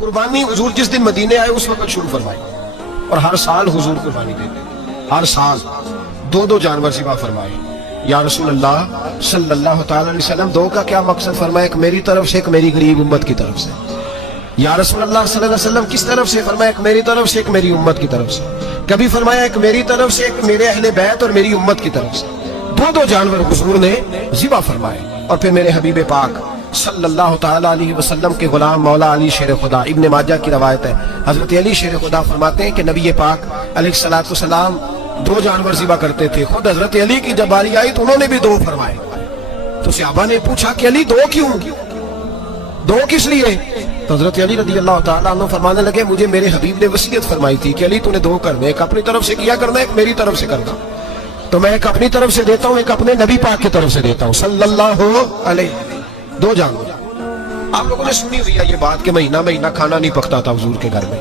قربانی حضور جس دن مدینے آئے اس وقت شروع فرمائی، اور ہر سال حضور قربانی دیتے، ہر سال دو جانور ذبح فرمائے۔ یا رسول اللہ صلی اللہ تعالی علیہ وسلم، دو کا کیا مقصد فرمایا؟ ایک میری طرف سے، ایک میری غریب امت کی طرف سے۔ یا رسول اللہ صلی اللہ علیہ وسلم کس طرف سے فرمایا؟ ایک میری طرف سے، ایک میری امت کی طرف سے۔ کبھی فرمایا ایک میری طرف سے، ایک میرے اہل بیت اور میری امت کی طرف سے۔ دو جانور حضور نے ذبح فرمائے، اور پھر میرے حبیب پاک صلی اللہ تعالی علیہ وسلم کے غلام مولا علی شیر خدا، ابن ماجہ کی روایت ہے، حضرت علی شیر خدا فرماتے ہیں کہ نبی پاک علیہ السلام 2 جانور ذبح کرتے تھے۔ خود حضرت علی کی جب باری آئی تو انہوں نے بھی 2 فرمائے۔ تو صحابہ نے پوچھا کہ علی 2 کیوں؟ 2 کس لیے؟ تو حضرت علی رضی اللہ تعالیٰ عنہ فرمانے لگے مجھے میرے حبیب نے وصیت فرمائی تھی کہ علی تو نے 2 کرنے، ایک اپنی طرف سے کیا کرنا، ایک میری طرف سے کرنا۔ تو میں ایک اپنی طرف سے دیتا ہوں، ایک اپنے نبی پاک کی طرف سے دیتا ہوں صلی اللہ علیہ۔ 2 جانور۔ آپ لوگوں نے سنی ہوئی ہے یہ بات کہ مہینہ کھانا نہیں پکتا تھا حضور کے گھر میں۔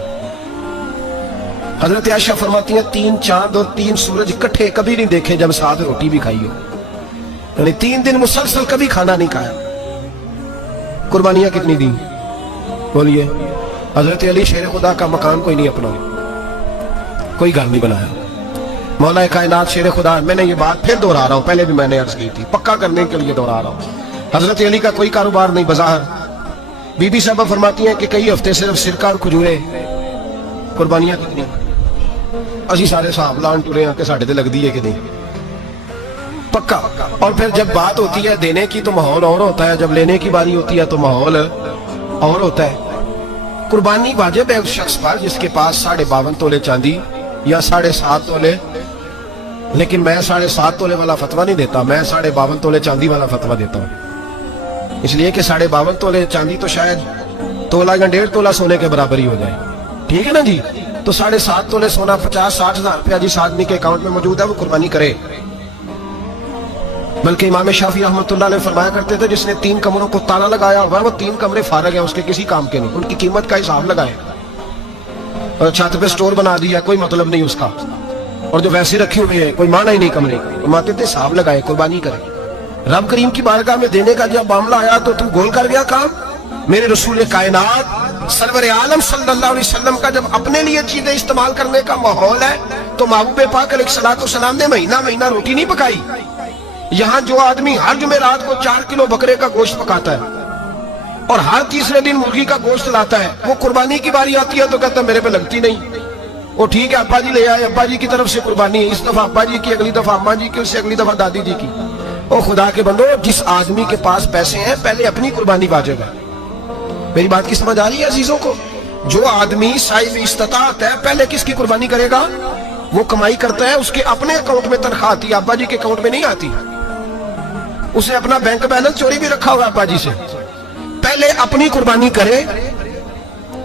حضرت عائشہ فرماتی ہیں 3 چاند اور 3 سورج اکٹھے کبھی نہیں دیکھے جب ساتھ روٹی بھی کھائی ہو، یعنی 3 دن مسلسل کبھی کھانا نہیں کھایا۔ قربانیاں کتنی دی بولیے؟ حضرت علی شیر خدا کا مکان کوئی نہیں اپنا، کوئی گھر نہیں بنایا۔ مولا کائنات شیر خدا، میں نے یہ بات پھر دہرا رہا ہوں، پہلے بھی میں نے عرض کی تھی، پکا کرنے کے لیے دہرا رہا ہوں۔ حضرت علی کا کوئی کاروبار نہیں بظاہر۔ بی بی صاحبہ فرماتی ہیں کہ کئی ہفتے صرف سرکہ اور کھجورے۔ قربانیاں کتنی؟ اسی سارے صاحب لان ٹورے ہیں کہ ساڑھے تے لگ دی ہے کہ نہیں، پکا۔ اور پھر جب بات ہوتی ہے دینے کی تو ماحول اور ہوتا ہے، جب لینے کی باری ہوتی ہے تو ماحول اور ہوتا ہے۔ قربانی واجب ہے اس شخص پر جس کے پاس 52.5 تولے چاندی یا 7.5 تولے، لیکن میں 7.5 تولے والا فتویٰ نہیں دیتا، میں 52.5 تولے چاندی والا فتویٰ دیتا ہوں، اس لیے کہ 52.5 تولے چاندی تو شاید تولہ یا 1.5 تولہ سونے کے برابر ہی ہو جائے، ٹھیک ہے نا جی؟ تو 7.5 تولے سونا 50-60 ہزار روپیہ جس آدمی کے اکاؤنٹ میں موجود ہے وہ قربانی کرے۔ بلکہ امام شافعی رحمۃ اللہ علیہ فرمایا کرتے تھے جس نے 3 کمروں کو تالا لگایا ہوگا وہ 3 کمرے فارغ ہیں، اس کے کسی کام کے نہیں، ان کی قیمت کا حساب لگائے، اور چھت پہ سٹور بنا دیا کوئی مطلب نہیں اس کا، اور جو ویسے رکھی ہوئی ہے کوئی معنی ہی نہیں کمرے کا، فرماتے تھے حساب لگائے قربانی کرے۔ رب کریم کی بارگاہ میں دینے کا جب معاملہ آیا تو گول کر گیا کام۔ میرے رسول کائنات سرور عالم صلی اللہ علیہ وسلم کا جب اپنے لیے چیزیں استعمال کرنے کا ماحول ہے تو محبوب پاک علیہ السلام نے مہینہ روٹی نہیں پکائی۔ یہاں جو آدمی ہر جمعرات کو 4 کلو بکرے کا گوشت پکاتا ہے اور ہر تیسرے دن مرغی کا گوشت لاتا ہے، وہ قربانی کی باری آتی ہے تو کہتا ہے میرے پہ لگتی نہیں۔ وہ ٹھیک ہے ابا جی لے آئے، ابا جی کی طرف سے قربانی ہے، اس دفعہ ابا جی کی، اگلی دفعہ اماں جی کی، اس سے اگلی دفعہ دادی جی کی۔ او خدا کے بندو، جس آدمی کے پاس پیسے ہیں پہلے اپنی قربانی واجب ہے۔ میری بات کی سمجھ آ رہی ہے عزیزوں کو؟ جو آدمی صاحب استطاعت ہے پہلے کس کی قربانی کرے گا؟ وہ کمائی کرتا ہے، اس کے اپنے اکاؤنٹ میں تنخواہ آتی ہے، ابا جی کے اکاؤنٹ میں نہیں آتی۔ اسے اپنا بینک بیلنس چوری بھی رکھا ہوا ابا جی سے، پہلے اپنی قربانی کرے۔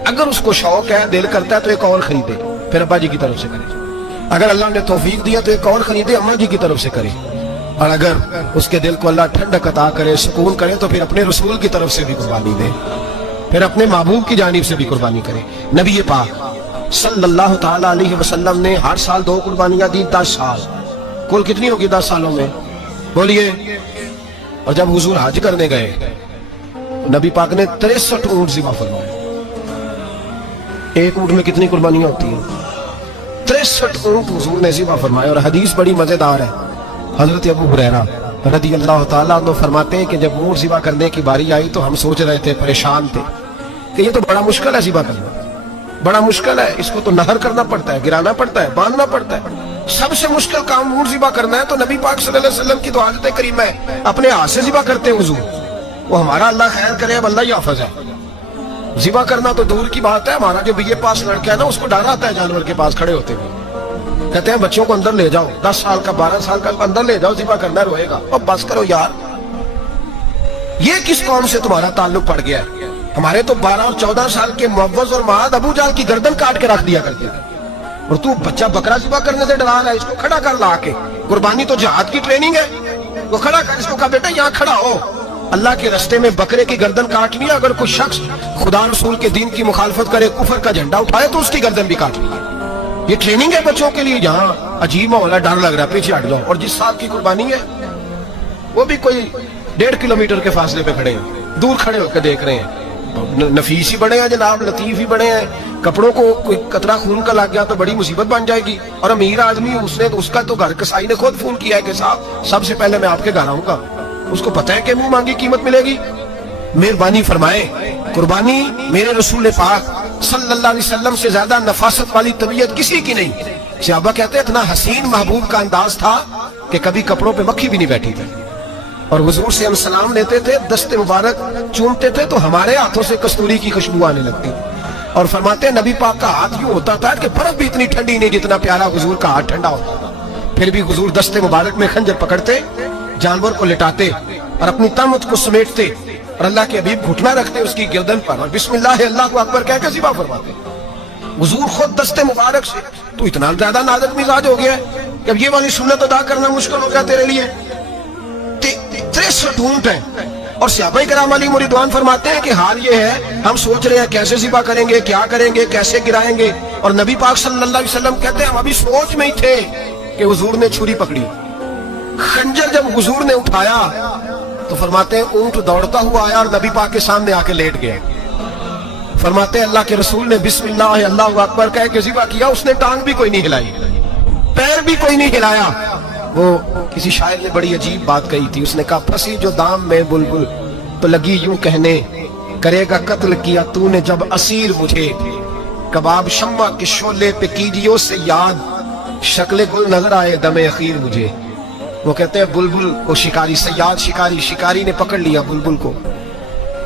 اگر اس کو شوق ہے، دل کرتا ہے تو ایک اور خریدے، پھر ابا جی کی طرف سے کرے۔ اگر اللہ نے توفیق دیا تو ایک اور خریدے، اماں جی کی طرف سے کرے۔ اور اگر اس کے دل کو اللہ ٹھنڈک عطا کرے، سکون کرے، تو پھر اپنے رسول کی طرف سے بھی قربانی دے، پھر اپنے محبوب کی جانب سے بھی قربانی کرے۔ نبی پاک صلی اللہ تعالی علیہ وسلم نے ہر سال 2 قربانیاں دی، 10 سال۔ کل کتنی ہوگی 10 سالوں میں بولیے؟ اور جب حضور حج کرنے گئے نبی پاک نے 63 اونٹ ذبح فرمائے۔ ایک اونٹ میں کتنی قربانیاں ہوتی ہیں؟ 63 اونٹ حضور نے ذبح فرمائے۔ اور حدیث بڑی مزیدار ہے، حضرت ابو ہریرہ رضی اللہ تعالیٰ عنہ فرماتے ہیں کہ جب اونٹ ذبح کرنے کی باری آئی تو ہم سوچ رہے تھے، پریشان تھے کہ یہ تو بڑا مشکل ہے ذبح کرنا، بڑا مشکل ہے، اس کو تو نہر کرنا پڑتا ہے، گرانا پڑتا ہے، باندھنا پڑتا ہے، سب سے مشکل کام اونٹ ذبح کرنا ہے۔ تو نبی پاک صلی اللہ علیہ وسلم کی تو عادت کریم ہے اپنے ہاتھ سے ذبح کرتے ہیں حضور، وہ ہمارا اللہ خیر کرے، اب اللہ ہی حافظ ہے۔ ذبح کرنا تو دور کی بات ہے، ہمارا جو BA پاس لڑکا ہے نا اس کو ڈر آتا ہے جانور کے پاس کھڑے ہوتے ہوئے، کہتے ہیں بچوں کو اندر لے جاؤ، 10 سال کا 12 سال کا اندر لے جاؤ، ذبح کرنا روئے گا۔ اب بس کرو یار، یہ کس قوم سے تمہارا تعلق پڑ گیا ہے؟ ہمارے تو 12 اور 14 سال کے معوذ اور معاذ ابو جہل کی گردن کاٹ کے رکھ دیا کرتے تھے، اور تو بچہ بکرا ذبح کرنے سے ڈرا رہا ہے، اس کو کھڑا کر لا کے۔ قربانی تو جہاد کی ٹریننگ ہے، وہ کھڑا کر، اس کو کہا بیٹا یہاں کھڑا ہو، اللہ کے رستے میں بکرے کی گردن کاٹنی ہے۔ اگر کوئی شخص خدا رسول کے دین کی مخالفت کرے، کفر کا جھنڈا اٹھائے تو اس کی گردن بھی کاٹنی ہے۔ یہ ٹریننگ ہے بچوں کے لیے، جہاں عجیب ماحول ہے، ڈر لگ رہا ہے، پیچھے ہٹ جاؤ۔ اور جس صاحب کی قربانی ہے وہ بھی کوئی 1.5 کلومیٹر کے فاصلے پہ کھڑے ہیں، دور کھڑے ہو کے دیکھ رہے ہیں، नफीस ही बने हैं जनाब, लतीफ ही बने हैं, कपड़ों को कोई कतरा खून का लग गया तो बड़ी मुसीबत बन जाएगी। और अमीर आदमी उसने तो उसका तो घर कसाई ने खुद फोन किया है कि साहब सबसे पहले मैं आपके घर आऊंगा, उसको पता है कि मुंह मांगी कीमत मिलेगी। मेहरबानी फरमाए, कुर्बानी मेरे रसूल पाक सल्लल्लाहु अलैहि वसल्लम से ज्यादा नफासत वाली तबीयत किसी की नहीं। सहाबा कहते हैं इतना हसीन महबूब का अंदाज था कि कभी कपड़ों पे मक्खी भी नहीं बैठी थी। और हुजूर से हम सलाम लेते थे, दस्ते मुबारक चूमते थे तो हमारे हाथों से कस्तूरी की खुशबू आने लगती। और फरमाते हैं नबी पाक का हाथ यूं होता था कि बर्फ भी इतनी ठंडी नहीं जितना प्यारा हुजूर का हाथ ठंडा होता था। फिर भी हुजूर दस्ते मुबारक में खंजर पकड़ते, जानवर को लिटाते और अपनी तमत को समेटते और अल्लाह के हबीब घुटना रखते उसकी गर्दन पर और बिस्मिल्लाह अल्लाहु अकबर कह के ज़िबा फरमाते। हुजूर खुद दस्ते मुबारक से तो इतना ज्यादा नाज़ुक मिजाज हो गया कि अब ये वाली सुन्नत अदा करना मुश्किल हो गया तेरे लिए। 63 ऊंट हैं और सहाबाए किराम अलैहिम रिदवान फरमाते हैं कि हाल ये है, हम सोच रहे हैं कैसे ज़िबा करेंगे, क्या करेंगे, कैसे गिराएंगे। और नबी पाक सल्लल्लाहु अलैहि वसल्लम कहते हैं हम अभी सोच में ही थे कि हुजूर ने छुरी पकड़ी, खंजर जब हुजूर ने उठाया तो फरमाते हैं ऊंट दौड़ता हुआ आया और नबी पाक के सामने आके लेट गया। फरमाते हैं अल्लाह के रसूल ने बिस्मिल्लाह अल्लाहु अकबर कह के ज़िबा किया, उसने टांग भी कोई नहीं हिलाई, पैर भी कोई नहीं हिलाया। वो किसी शायर ने बड़ी अजीब बात कही थी, उसने कहा फंसी जो दाम में बुलबुल तो लगी यूं कहने, करेगा कत्ल किया तूने जब असीर मुझे, कबाब शम्मा के शोले पे कीजियो से याद, शक्ल गुल नजर आए दमे अखीर मुझे। वो कहते हैं बुलबुल को शिकारी, सयाद शिकारी ने पकड़ लिया बुलबुल को,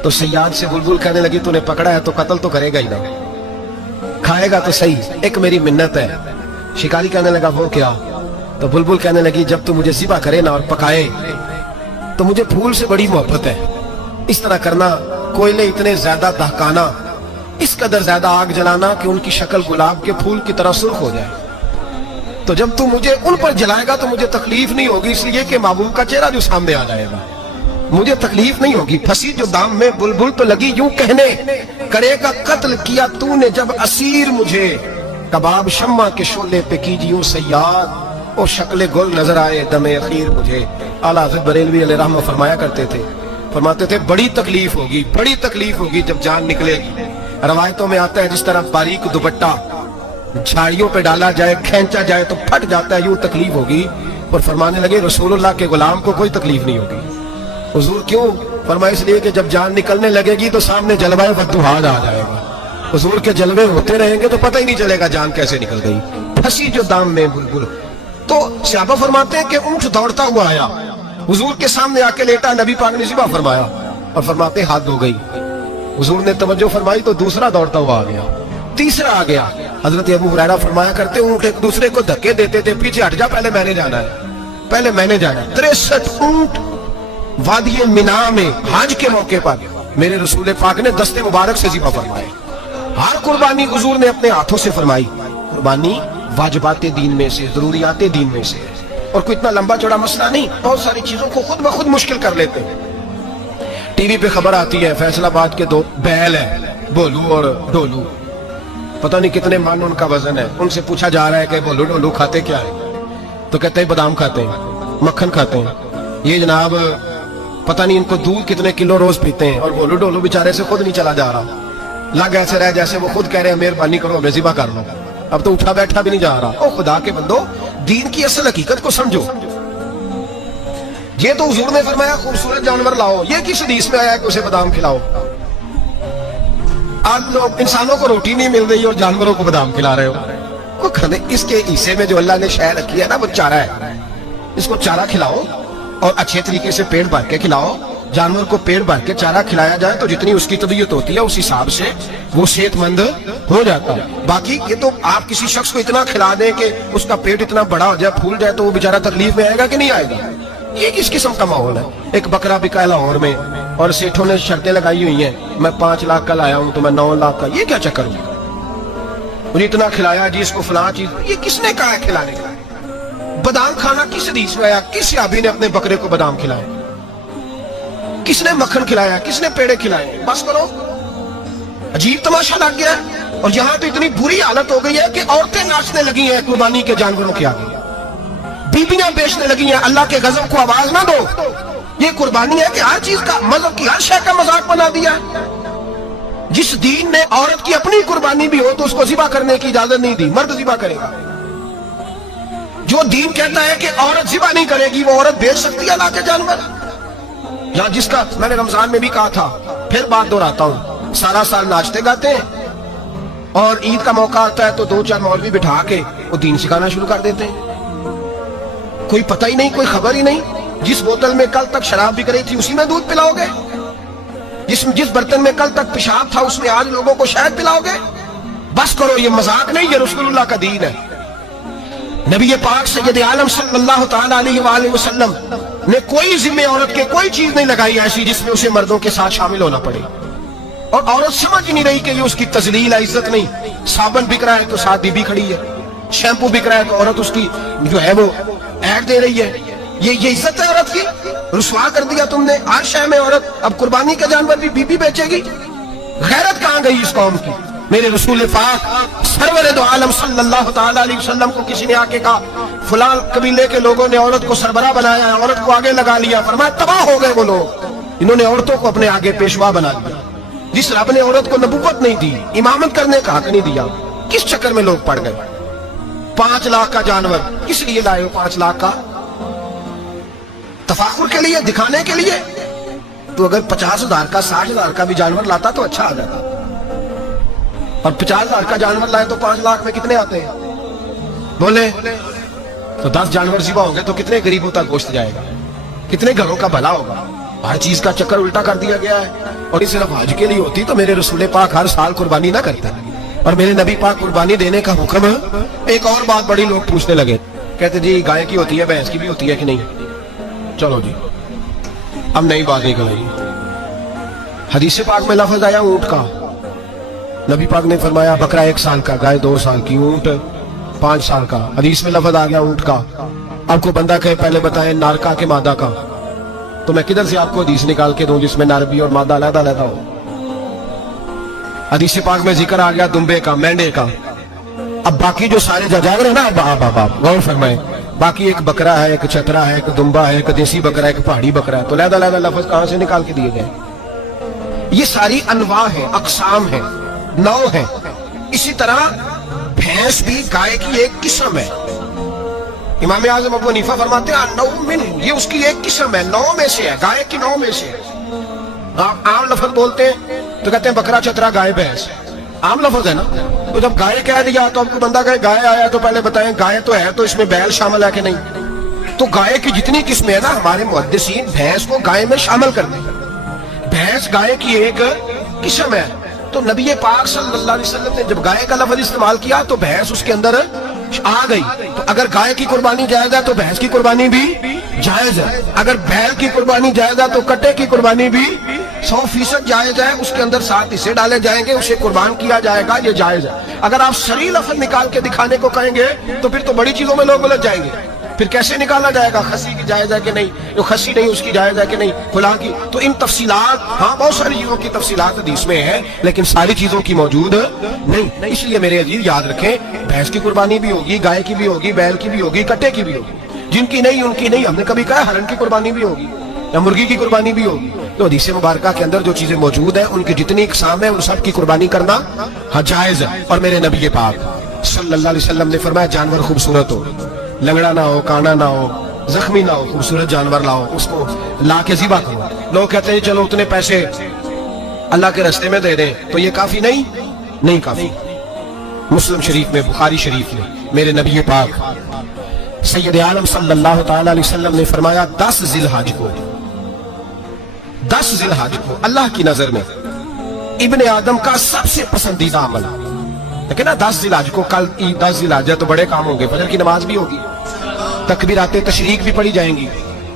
तो सयाद से बुलबुल कहने लगी तूने पकड़ा है तो कत्ल तो करेगा ही ना, खाएगा तो सही, एक मेरी मिन्नत है। शिकारी कहने लगा वो क्या? तो बुलबुल कहने लगी जब तू मुझे ज़िबा करे ना और पकाए तो मुझे फूल से बड़ी मोहब्बत है, इस तरह करना, कोयले इतने ज्यादा दहकाना, इस कदर ज्यादा आग जलाना कि उनकी शक्ल गुलाब के फूल की तरह सुर्ख हो जाए। तो जब तू मुझे उन पर जलाएगा तो मुझे तकलीफ नहीं होगी, इसलिए कि महबूब का चेहरा जो सामने आ जाएगा, मुझे तकलीफ नहीं होगी। फंसी जो दाम में बुलबुल तो लगी यूं कहने, करेगा कत्ल किया तूने जब असीर मुझे, कबाब शम्मा के शोले पे कीजियो सयाद, ओ शक्ल गुल नजर आए दमे अखीर मुझे। आला हज़रत बरेलवी अलैहि रहमत फरमाया करते थे, फरमाते थे बड़ी तकलीफ होगी जब जान निकलेगी। रवायतों में आता है जिस तरह बारीक दुपट्टा झाड़ियों पे डाला जाए, खींचा जाए तो फट जाता है, यूं तकलीफ होगी। और फरमाने लगे रसूलुल्लाह के गुलाम को कोई तकलीफ नहीं होगी। हुजूर क्यों? फरमाया इसलिए कि जब जान निकलने लगेगी तो सामने जलवाए वद्दुहाद आ जाएगा, हुजूर के जलवे होते रहेंगे तो पता ही नहीं चलेगा जान कैसे निकल गई। फंसी जो दाम में बुलबुल। तो सहाबा फरमाते हैं कि ऊंट दौड़ता हुआ आया, हुजूर के सामने आके लेटा, नबी पाक ने ज़िबा फरमाया और फरमाते हाथ धो गई। हुजूर ने तवज्जो फरमाई तो दूसरा दौड़ता हुआ आ गया, तीसरा आ गया। हजरत अबू हुरैरा फरमाया करते ऊंट एक दूसरे को धक्के देते थे, पीछे हट जा, पहले मैंने जाना है, पहले मैंने जाना है। 63 ऊंट वादी मिना में हज के मौके पर मेरे रसूल पाक ने दस्ते मुबारक से ज़िबा फरमाए। हर कुर्बानी हुजूर ने अपने हाथों से फरमाई। कुर्बानी वाजिबाते दीन में से, जरूरियाते दीन में से, और कोई इतना लंबा चौड़ा मसला नहीं। बहुत सारी चीजों को खुद ब खुद मुश्किल कर लेते हैं। टीवी पे खबर आती है फैसलाबाद के दो बैल है, बोलू और डोलू, पता नहीं कितने मन उनका वजन है। उनसे पूछा जा रहा है कि बोलू डोलू खाते क्या है? तो कहते हैं बादाम खाते हैं, मक्खन खाते हैं। ये जनाब पता नहीं इनको दूध कितने किलो रोज पीते हैं। और बोलू डोलू बेचारे से खुद नहीं चला जा रहा, लग ऐसे रहे जैसे वो खुद कह रहे हैं मेहरबानी करो हमें ज़िबा कर लो, अब तो उठा बैठा भी नहीं जा रहा। ओ खुदा के बंदो, दीन की असल हकीकत को समझो। ये तो हुजूर ने फरमाया खूबसूरत जानवर लाओ, ये किस हदीस में आया है कि उसे बादाम खिलाओ? आज लोग इंसानों को रोटी नहीं मिल रही और जानवरों को बादाम खिला रहे हो। को खाने इसके हिस्से में जो अल्लाह ने शय रखी है ना वो चारा है, इसको चारा खिलाओ और अच्छे तरीके से पेट भर के खिलाओ। जानवर को पेट भर के चारा खिलाया जाए तो जितनी उसकी तबीयत होती है उस हिसाब से वो सेहतमंद हो जाता है। बाकी ये तो आप किसी शख्स को इतना खिला दें कि उसका पेट इतना बड़ा हो जाए, फूल जाए, तो वो बेचारा तकलीफ में आएगा कि नहीं आएगा? ये किस किस्म का माहौल है? एक बकरा बिका लाहौर में और सेठों ने शर्तें लगाई हुई हैं, मैं 5 लाख का लाया हूं तो मैं 9 लाख का। ये क्या चक्कर हुआ? उन्हें इतना खिलाया जी, इसको फलां चीज, ये किसने कहा है खिलाने का? बादाम खाना किस हदीस में आया? किस सहाबी ने अपने बकरे को बादाम खिलाया? किसने मक्खन खिलाया? किसने पेड़े खिलाए? बस करो, अजीब तमाशा लग गया। और यहाँ तो इतनी बुरी हालत हो गई है कि औरतें नाचने लगी हैं कुर्बानी के जानवरों के आगे, बीबियां बेचने लगी हैं। अल्लाह के गजब को आवाज ना दो। ये कुर्बानी है कि हर चीज का, मजहब की हर शय का मजाक बना दिया। जिस दीन ने औरत की अपनी कुर्बानी भी हो तो उसको ज़िबा करने की इजाजत नहीं दी, मर्द ज़िबा करेगा। जो दीन कहता है कि औरत ज़िबा नहीं करेगी, वो औरत बेच सकती है ला के जानवर। या जिसका मैंने रमजान में भी कहा था, फिर बात दोहराता हूं, सारा साल नाचते गाते हैं और ईद का मौका आता है तो 2-4 मौलवी बिठा के वो दीन सिखाना शुरू कर देते हैं। कोई पता ही नहीं, कोई खबर ही नहीं। जिस बोतल में कल तक शराब बिक रही थी उसी में दूध पिलाओगे? जिस बर्तन में कल तक पेशाब था उसमें आज लोगों को शहद पिलाओगे? बस करो, ये मजाक नहीं, ये रसूलुल्लाह का दीन है। नबी पाक सैयद आलम सल्लल्लाहु तआला अलैहि वसल्लम ने कोई जिम्मे औरत के कोई चीज नहीं लगाई ऐसी जिसमें उसे मर्दों के साथ शामिल होना पड़े। और औरत समझ ही नहीं रही कि ये उसकी तजलील है, इज्जत नहीं। साबुन बिक रहा है तो साथ बीबी खड़ी है, शैम्पू बिक रहा है तो औरत उसकी जो है वो ऐड दे रही है। ये इज्जत है औरत की? रुसवा कर दिया तुमने। हर शय में औरत, अब कुर्बानी का जानवर भी बीबी बेचेगी? गैरत कहां गई इस कौम की? मेरे रसूल पाक सरवर दो आलम सल्लल्लाहु तआला अलैहि वसल्लम को किसी ने आके कहा, फलां कबीले के लोगों ने औरत को सरबराह बनाया है, औरत को आगे लगा लिया। फरमाया तबाह हो गए वो लोग, इन्होंने औरतों को अपने आगे पेशवा बना लिया। जिस रब ने औरत को नबूवत नहीं दी, इमामत करने का हक नहीं दिया, किस चक्कर में लोग पड़ गए? 5 लाख का जानवर किस लिए लाए हो? 5 लाख का तफाखुर के लिए, दिखाने के लिए? तो अगर 50,000 का 60,000 का भी जानवर लाता तो अच्छा आ जाता। और 50,000 का जानवर लाए तो 5 लाख में कितने आते हैं? बोले तो 10 जानवर ज़िबा होंगे तो कितने गरीबों तक गोश्त जाएगा, कितने घरों का भला होगा। हर चीज का चक्कर उल्टा कर दिया गया है। और ये सिर्फ हज के लिए होती तो मेरे रसूल पाक हर साल कुर्बानी ना करते, और मेरे नबी पाक कुर्बानी देने का हुक्म। एक और बात बड़ी लोग पूछने लगे, कहते जी गाय की होती है, भैंस की भी होती है कि नहीं? चलो जी, अब नई बात निकल आई। हदीस पाक में लफ्ज आया ऊंट का। नबी पाक ने फरमाया बकरा 1 साल का, गाय 2 साल की, ऊंट 5 साल का। हदीस में लफ्ज आ गया ऊंट का। आपको बंदा कहे पहले बताए नारका के मादा का, तो मैं किधर से आपको हदीस निकाल के दूं जिसमें नार भी और मादा अलग-अलग हो? हदीस पाक में जिक्र आ गया दुम्बे का, मेंढे का। अब बाकी जो सारे जागर है ना, बाप गौर फरमाए, बाकी एक बकरा है, एक चतरा है, एक दुम्बा है, एक देसी बकरा है, एक पहाड़ी बकरा है, तो लहदा लफ्ज कहां से निकाल के दिए गए? ये सारी अनवा है, अकसाम है, नौ है। इसी तरह भैंस भी गाय की एक किस्म है। इमाम आज़म अबू हनीफा फरमाते हैं नौ मिन, ये उसकी एक किस्म है, 9 में से है, गाय की 9 में से। आप आम लफ्ज बोलते हैं तो कहते हैं बकरा चतरा गाय भैंस, आम लफ्ज है ना। तो जब गाय कह दिया तो आपको बंदा कहे गाय आया तो पहले बताएं गाय तो है, तो इसमें बैल शामिल है कि नहीं? तो गाय की जितनी किस्में है ना, हमारे मुहद्दिसीन भैंस को गाय में शामिल कर दें। भैंस गाय की एक किस्म है। तो नबी पाक सल्लल्लाहु अलैहि वसल्लम ने जब गाय का लफ्ज इस्तेमाल किया तो भैंस उसके अंदर आ गई। तो अगर गाय की कुर्बानी जायज है तो भैंस की कुर्बानी भी जायज है। अगर बैल की कुर्बानी जायज है तो कट्टे की कुर्बानी भी 100% जायज है। उसके अंदर 7 हिस्से डाले जाएंगे, उसे कुर्बान किया जाएगा, ये जायज है। अगर आप सही लफ्ज निकाल के दिखाने को कहेंगे तो फिर तो बड़ी चीजों में लोग उलझ जाएंगे। फिर कैसे निकाला जाएगा खस्सी की जायज है कि नहीं, जो खस्सी नहीं उसकी जायज है कि नहीं, खुला की? तो इन तफसीलात, हाँ बहुत सारी चीजों की तफसीलात हदीस में है, लेकिन सारी चीजों की मौजूद नहीं। इसलिए मेरे अजीज याद रखें, भैंस की कुर्बानी भी होगी, गाय की भी होगी, बैल की भी होगी, कट्टे की भी होगी। जिनकी नहीं उनकी नहीं। हमने कभी कहा हरण की कुर्बानी भी होगी या मुर्गी की कुर्बानी भी होगी। तो हदीस मुबारका के अंदर जो चीजें मौजूद है उनकी जितनी इकसाम है उन सब की कुर्बानी करना हाँ जायज है। और मेरे नबी पाक सल्लल्लाहु अलैहि वसल्लम ने फरमाया जानवर खूबसूरत हो, लंगड़ा ना हो, काना ना हो, जख्मी ना हो, खूबसूरत जानवर लाओ, उसको ला के ज़िबा करो। लोग कहते हैं चलो उतने पैसे अल्लाह के रास्ते में दे दें, तो ये काफी नहीं काफी। मुस्लिम शरीफ में, बुखारी शरीफ में मेरे नबी पाक सैयद आलम सल्लल्लाहु तआला अलैहि वसल्लम ने फरमाया 10 ज़िलहज को अल्लाह की नजर में इब्ने आदम का सबसे पसंदीदा अमल। लेकिन ना 10 ज़िलहज को, कल 10 ज़िलहज है तो बड़े काम होंगे, फजर की नमाज भी होगी, तकबीराते तशरीक भी पढ़ी जाएंगी।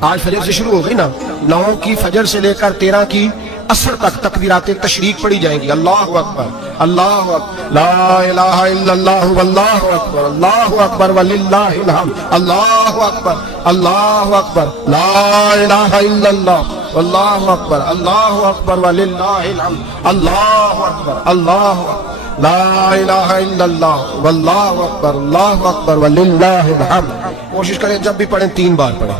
आज फजर से शुरू हो गई ना, 9 की फजर से लेकर 13 की असर तक तकबीराते तशरीक पढ़ी जाएंगी। अल्लाहु अकबर, अल्लाहु अकबर, ला इलाहा इल्लल्लाह वल्लाहु अकबर, अल्लाहु अकबर वलिल्लाहिल हम्द, अल्लाहु अकबर, अल्लाहु अकबर, ला इलाहा इल्लल्लाह वल्लाहु अकबर, अल्लाहु अकबर वलिल्लाहिल हम्द, अल्लाहु अकबर, अल्लाहु अकबर, ला इलाहा इल्लल्लाह वल्लाहु अकबर, अल्लाहु अकबर वलिल्लाहिल हम्द। कोशिश करें जब भी पढ़ें 3 बार पढ़ें।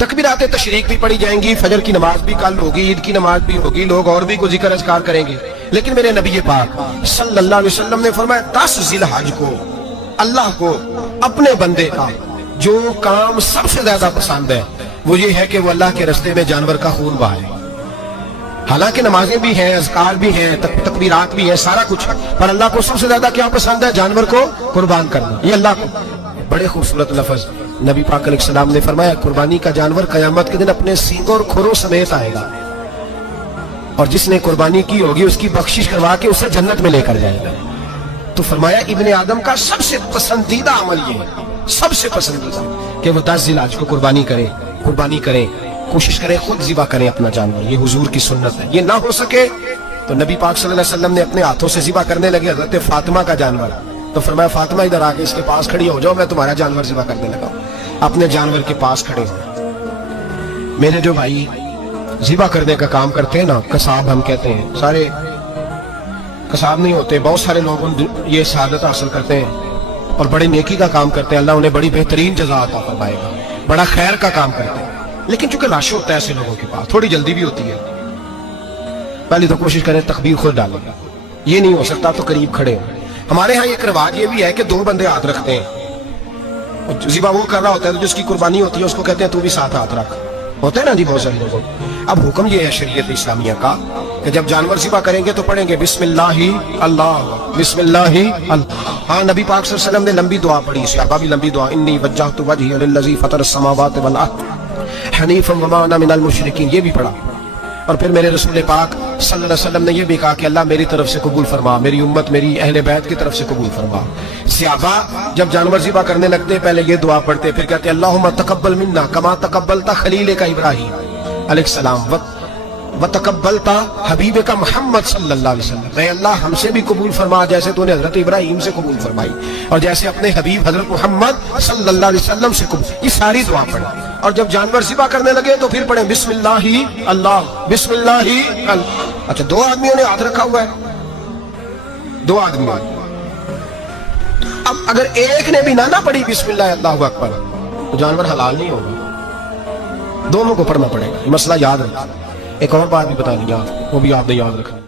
तकबीरात तशरीक भी पढ़ी जाएंगी, फजर की नमाज भी कल होगी, ईद की नमाज भी होगी, लोग और भी कुछ जिक्र अज़कार करेंगे। लेकिन मेरे नबी पाक सल्लल्लाहु अलैहि वसल्लम ने फरमाया 10 ज़िलहज को अल्लाह को अपने बंदे का जो काम सबसे ज्यादा पसंद है वो ये है कि वो अल्लाह के रास्ते में जानवर का खून बहाए। हालांकि नमाजें भी हैं, अज़कार भी हैं, तकबीरात भी हैं, सारा कुछ, पर अल्लाह को सबसे ज्यादा क्या पसंद है? जानवर को कुर्बान करना। ये अल्लाह को बड़े खूबसूरत लफ्ज नबी पाक अलैहिस्सलाम ने फरमाया, कुर्बानी का जानवर कयामत के दिन अपने सींगों और खुरों समेत आएगा और जिसने कुर्बानी की होगी उसकी बख्शिश करवा के उसे जन्नत में लेकर जाएगा। तो फरमाया इब्ने आदम का सबसे पसंदीदा अमल ये है, सबसे पसंदीदा, कि वो 10 ज़िलहज को कुर्बानी करे, कोशिश करे खुद ज़िबा करें अपना जानवर। ये हुजूर की सुन्नत है। ये ना हो सके तो नबी पाक सल्लल्लाहु अलैहि वसल्लम ने अपने हाथों से ज़िबा करने लगे हज़रत फातिमा का जानवर। तो फरमाया फातिमा इधर आके इसके पास खड़ी हो जाओ, मैं तुम्हारा जानवर ज़िबा करने लगा। अपने जानवर के पास खड़े हो। मेरे जो भाई ज़िबा करने का काम करते हैं ना, कसाब हम कहते हैं, सारे कसाब नहीं होते, बहुत सारे लोग ये शहादत हासिल करते हैं और बड़े नेकी का काम करते हैं, अल्लाह उन्हें बड़ी बेहतरीन जज़ा अता फरमाएगा, बड़ा खैर का काम करते हैं। लेकिन चूंकि रश होता है ऐसे लोगों के पास, थोड़ी जल्दी भी होती है, पहले तो कोशिश करें तकबीर खुद डालेगा, ये नहीं हो सकता तो करीब खड़े हो। हमारे यहाँ एक रिवाज ये भी है कि 2 बंदे हाथ रखते हैं, ज़िबा वो कर रहा होता है तो जिसकी कुर्बानी होती है उसको कहते हैं तू भी साथ हाथ रख, होते हैं ना जी बहुत सारे लोगों। अब हुक्म ये है शरीयत इस्लामिया का कि जब जानवर ज़िबा करेंगे तो पढ़ेंगे बिस्मिल्लाहि अल्लाह, बिस्मिल्लाहि अल्लाह। हाँ, नबी पाक सल्लल्लाहु अलैहि वसल्लम ने लंबी दुआ पढ़ी, सहाबा भी लंबी दुआ, इन्नी वज्जहतु वजही लिल्लज़ी फतर अस्समावाति वल अर्द हनीफन वमा अना मिनल मुशरिकीन, ये भी पढ़ा। और फिर मेरे रसूल पाक सल्लल्लाहु अलैहि वसल्लम ने ये भी कहा कि अल्लाह मेरी तरफ से कबूल फरमा, मेरी उम्मत, मेरी अहले बैत की तरफ से कबूल फरमा। सहाबा जब जानवर ज़िबा करने लगते पहले ये दुआ पढ़ते, फिर कहते अल्लाहुम्मा तकब्बल मिन्ना कमा तकब्बलता खलील का इब्राहीम अलैहिस्सलाम व तकब्बलता हबीब का मोहम्मद सल्लल्लाहु अलैहि वसल्लम, अल्लाह हमसे भी कबूल फरमा जैसे तूने हजरत इब्राहीम से कबूल फरमाई और जैसे अपने हबीब हजरत मोहम्मद सल्लल्लाहु अलैहि वसल्लम से कबूल। ये सारी दुआ पढ़ा और जब जानवर ज़िबा करने लगे तो फिर पढ़े बिस्मिल्लाहि अल्लाह, बिस्मिल्लाहि अल्लाह। अच्छा, 2 आदमियों ने हाथ रखा हुआ है, 2 आदमियों। अब अगर एक ने भी ना पढ़ी बिस्मिल्लाह अल्लाहु अकबर तो जानवर हलाल नहीं होगा, दोनों को पढ़ना पड़ेगा। मसला याद रखना। एक और बात भी बता दी, वो भी आपने याद रखना।